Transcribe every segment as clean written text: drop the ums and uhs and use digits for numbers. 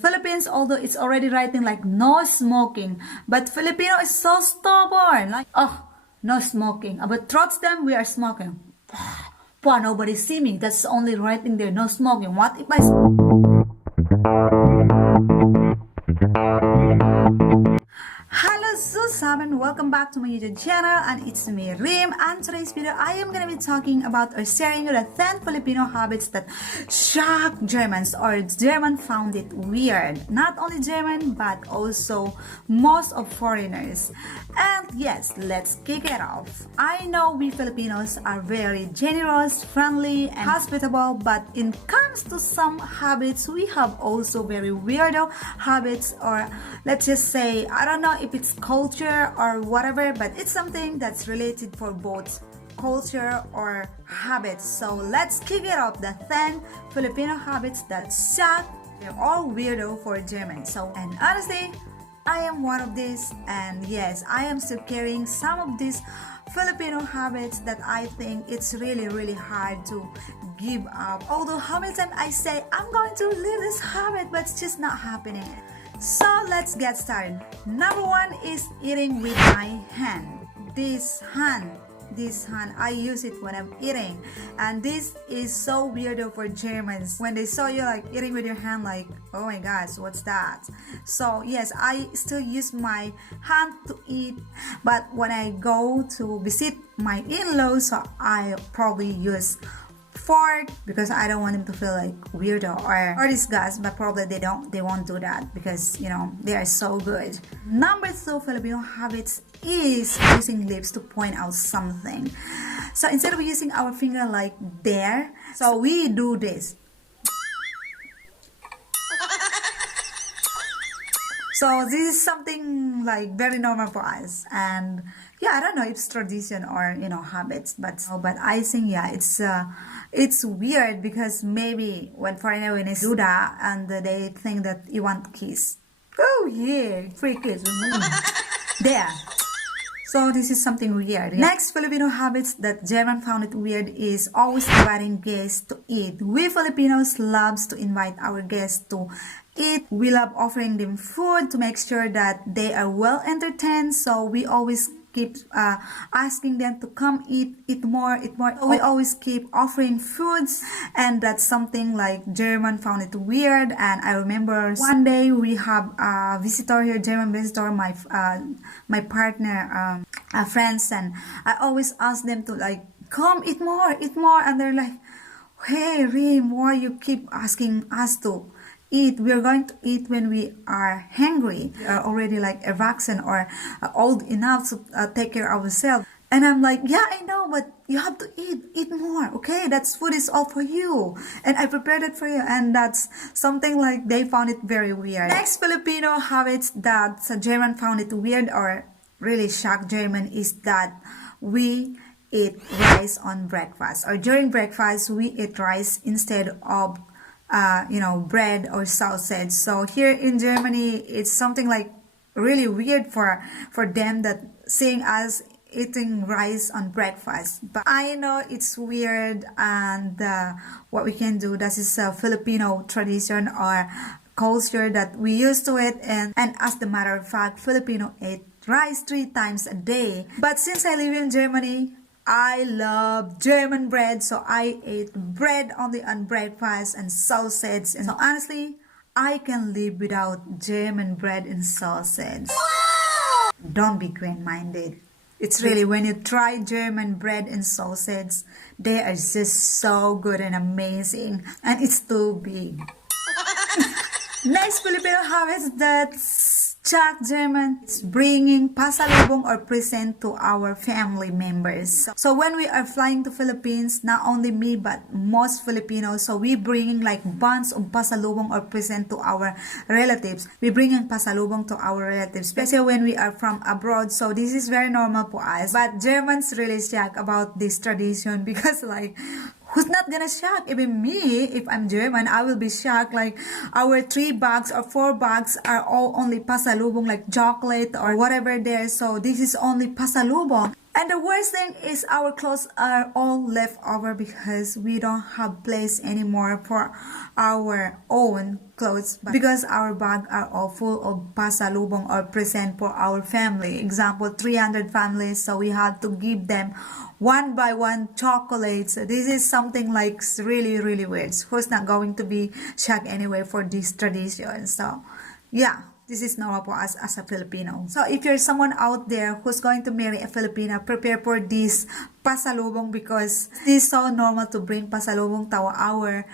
Philippines, although it's already writing like no smoking, but Filipino is so stubborn. Like, oh, no smoking. But trust them, we are smoking. Poor, nobody see me. That's only writing there, no smoking. What if I... Hello Susam, and welcome back to my YouTube channel, and it's me Reem, and today's video I am gonna be talking about or sharing you the 10 Filipino habits that shock Germans or German found it weird. Not only German but also most of foreigners. And yes, let's kick it off. I know we Filipinos are very generous, friendly, and hospitable, but in comes to some habits, we have also very weirdo habits, or let's just say, I don't know if it's culture or whatever, but it's something that's related for both culture or habits. So let's kick it off, the 10 Filipino habits that shock, they're all weirdo for Germans. So, and honestly, I am one of these, and yes, I am still carrying some of these Filipino habits that I think it's really hard to give up. Although how many times I say I'm going to leave this habit, but it's just not happening. So let's get started. Number 1 is eating with my hand. This hand, I use it when I'm eating, and this is so weirdo for Germans. When they saw you like eating with your hand, like, oh my gosh, what's that? So yes, I still use my hand to eat, but when I go to visit my in-laws, so I probably use fork, because I don't want them to feel like weirdo or disgust, but probably they won't do that because, you know, they are so good. Number 2 Filipino habits is using lips to point out something. So instead of using our finger like there, so we do this. So this is something like very normal for us, and yeah, I don't know if it's tradition or, you know, habits, but I think yeah, it's weird because maybe when foreigners do that and they think that you want to kiss. Oh yeah, free kiss. There. So this is something weird. Next Filipino habits that German found it weird is always inviting guests to eat. We Filipinos loves to invite our guests to eat. We love offering them food to make sure that they are well entertained. So we always keep asking them to come eat more. We always keep offering foods, and that's something like German found it weird. And I remember one day we have a visitor here, German visitor, my partner, friends, and I always ask them to like, come eat more, and they're like, hey Reem, why you keep asking us to eat? We are going to eat when we are hungry. We are already like a vaccine or old enough to take care of ourselves. And I'm like, yeah, I know, but you have to eat more, okay? That's food is all for you, and I prepared it for you. And that's something like they found it very weird. Next Filipino habits that German found it weird or really shocked German is that we eat rice on breakfast, or during breakfast we eat rice instead of bread or sausage. So here in Germany, it's something like really weird for them that seeing us eating rice on breakfast. But I know it's weird, and what we can do, that is a Filipino tradition or culture that we used to it, and as the matter of fact, Filipino eat rice 3 times a day. But since I live in Germany, I love German bread, so I ate bread only on breakfast and sausage. And so honestly, I can live without German bread and sausage. Don't be green-minded. It's really, when you try German bread and sausage, they are just so good and amazing, and it's too big. Next Filipino habits that's shock German, it's bringing pasalubong or present to our family members. So when we are flying to Philippines, not only me but most Filipinos, so we bringing like bunch of pasalubong or present to our relatives. We bringing pasalubong to our relatives, especially when we are from abroad. So this is very normal for us. But Germans really shocked about this tradition because like, who's not gonna shock? Even me, if I'm German, I will be shocked. Like our 3 bags or 4 bags are all only pasalubong, like chocolate or whatever there. So this is only pasalubong. And the worst thing is our clothes are all left over because we don't have place anymore for our own clothes because our bag are all full of pasalubong or present for our family. Example, 300 families, so we have to give them one by one chocolates. So this is something like really, really weird. Who's not going to be shocked anyway for this tradition? So yeah, this is normal for us as a Filipino. So if you're someone out there who's going to marry a Filipina, prepare for this pasalubong because this is so normal to bring pasalubong to our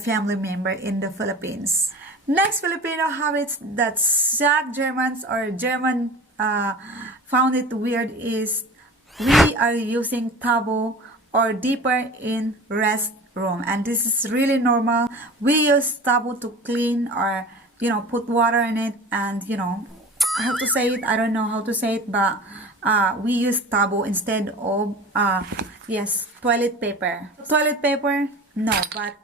family member in the Philippines. Next Filipino habits that shock Germans or German found it weird is we are using Tabo or deeper in restroom, and this is really normal. We use Tabo to clean or put water in it, and how to say it, I don't know how to say it, but we use Tabo instead of yes, toilet paper. Toilet paper, no, but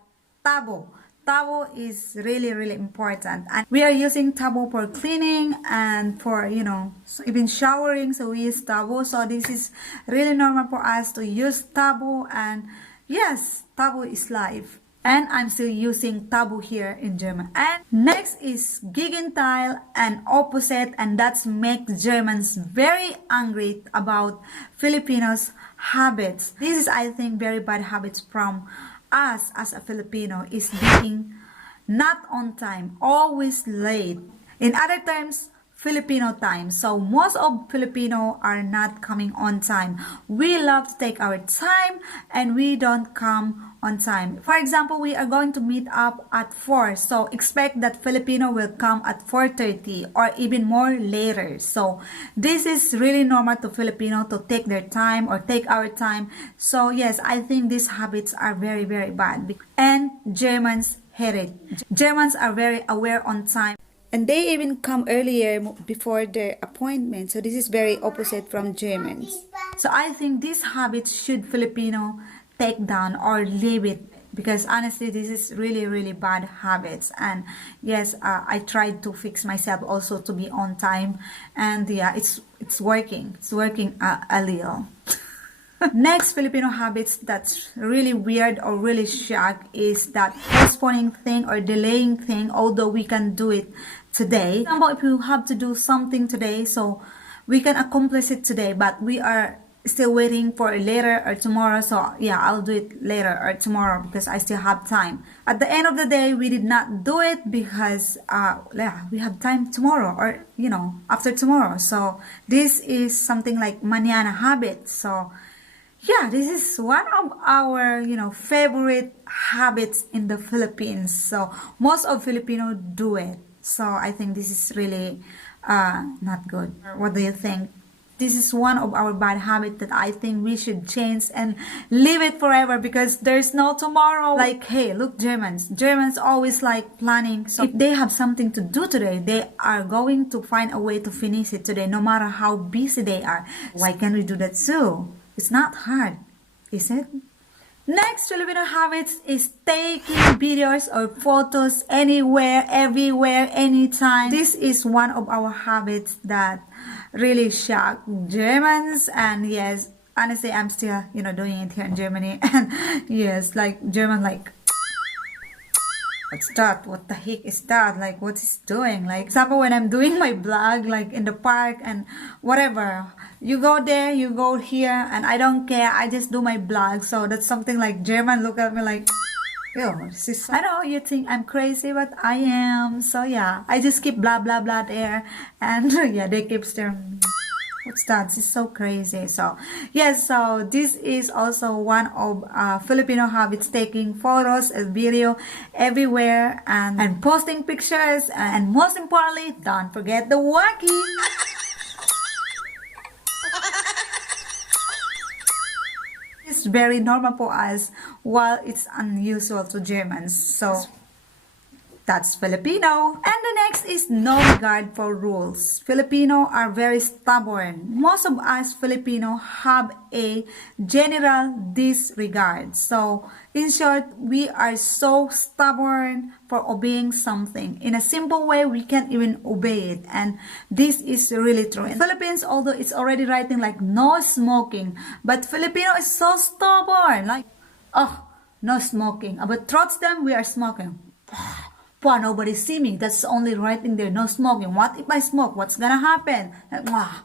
Tabo. Tabo is really, really important, and we are using Tabo for cleaning and for even showering, so we use Tabo. So this is really normal for us to use Tabo, and yes, Tabo is life. And I'm still using Tabo here in German. And next is Gegenteil and opposite, and that's makes Germans very angry about Filipinos' habits. This is, I think, very bad habits from us as a Filipino is being not on time, always late. In other terms, Filipino time. So most of Filipino are not coming on time. We love to take our time and we don't come on time. For example, we are going to meet up at 4. So expect that Filipino will come at 4:30 or even more later. So this is really normal to Filipino to take their time or take our time. So yes, I think these habits are very, very bad. And Germans hate it. Germans are very aware on time. And they even come earlier before their appointment. So this is very opposite from Germans. So I think these habits should Filipino take down or leave it. Because honestly, this is really, really bad habits. And yes, I tried to fix myself also to be on time. And yeah, it's working. It's working a little. Next Filipino habits that's really weird or really shock is that postponing thing or delaying thing, although we can do it today. For example, if you have to do something today, so we can accomplish it today, but we are still waiting for later or tomorrow. So yeah, I'll do it later or tomorrow because I still have time. At the end of the day, we did not do it because yeah, we have time tomorrow or after tomorrow. So this is something like mañana habit. So yeah, this is one of our, favorite habits in the Philippines. So most of Filipino do it. So I think this is really not good. What do you think? This is one of our bad habits that I think we should change and leave it forever because there's no tomorrow. Like, hey, look, Germans. Germans always like planning. So if they have something to do today, they are going to find a way to finish it today, no matter how busy they are. Why can't we do that too? It's not hard, is it? Next Filipino habits is taking videos or photos anywhere, everywhere, anytime. This is one of our habits that really shock Germans, and yes, honestly, I'm still, doing it here in Germany. And yes, like German, like, what's that? What the heck is that? Like, what is doing? Like, example, when I'm doing my vlog, like in the park and whatever, you go there, you go here, and I don't care. I just do my vlog. So that's something like German look at me like, yo, this is. I know you think I'm crazy, but I am. So yeah, I just keep blah blah blah there, and yeah, they keep staring. What's that? This is so crazy. So yes, so this is also one of Filipino habits, taking photos and video everywhere and posting pictures, and most importantly, don't forget the wacky. It's very normal for us while it's unusual to Germans. So That's Filipino. And the next is no regard for rules. Filipino are very stubborn. Most of us Filipino have a general disregard. So, in short, we are so stubborn for obeying something. In a simple way, we can't even obey it. And this is really true. In Philippines, although it's already writing like no smoking, but Filipino is so stubborn. Like, oh, no smoking. But trust them, we are smoking. Wow, nobody see me. That's only writing there, no smoking. What if I smoke? What's gonna happen? Like,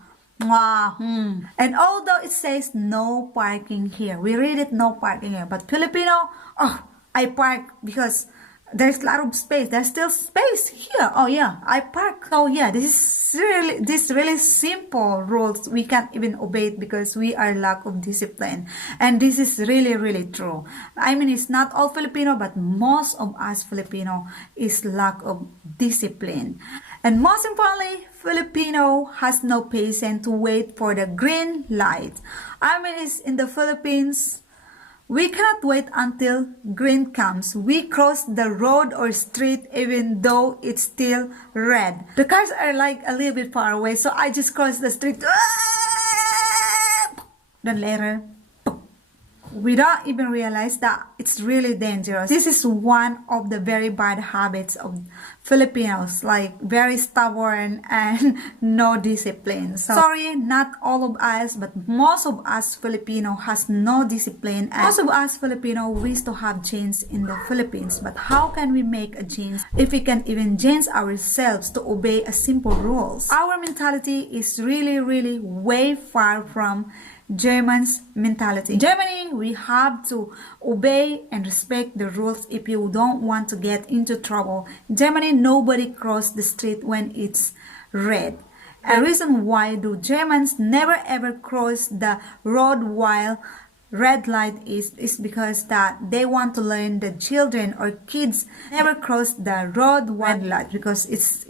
And although it says no parking here, we read it no parking here. But Filipino, oh, I park because there's a lot of space. There's still space here. Oh yeah, I park. Oh yeah, this really simple rules we can't even obey it because we are lack of discipline. And this is really true. I mean, it's not all Filipino, but most of us Filipino is lack of discipline. And most importantly, Filipino has no patience to wait for the green light. I mean, it's in the Philippines. We cannot wait until green comes. We cross the road or street even though it's still red. The cars are like a little bit far away, so I just cross the street. Then later, we don't even realize that it's really dangerous. This is one of the very bad habits of Filipinos, like very stubborn and no discipline. So, sorry, not all of us, but most of us Filipino has no discipline. And most of us Filipino wish to have change in the Philippines. But how can we make a change if we can even change ourselves to obey a simple rules? Our mentality is really way far from Germans' mentality. In Germany, we have to obey and respect the rules if you don't want to get into trouble. In Germany, nobody crosses the street when it's red. A reason why do Germans never ever cross the road while red light is because that they want to learn the children or kids never cross the road while red light because it's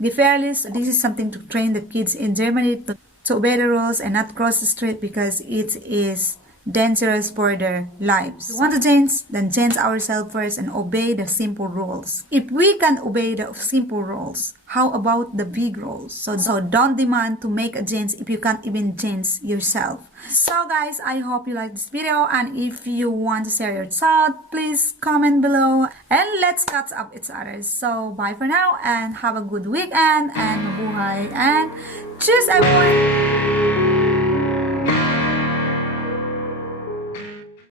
the fairness. This is something to train the kids in Germany to obey the rules and not cross the street because it is dangerous for their lives. If we want to change, then change ourselves first and obey the simple rules. If we can obey the simple rules, how about the big rules? So don't demand to make a change if you can't even change yourself. So guys, I hope you like this video, and if you want to share your thoughts, please comment below and let's catch up each other. So bye for now and have a good weekend and buhay and cheers everyone!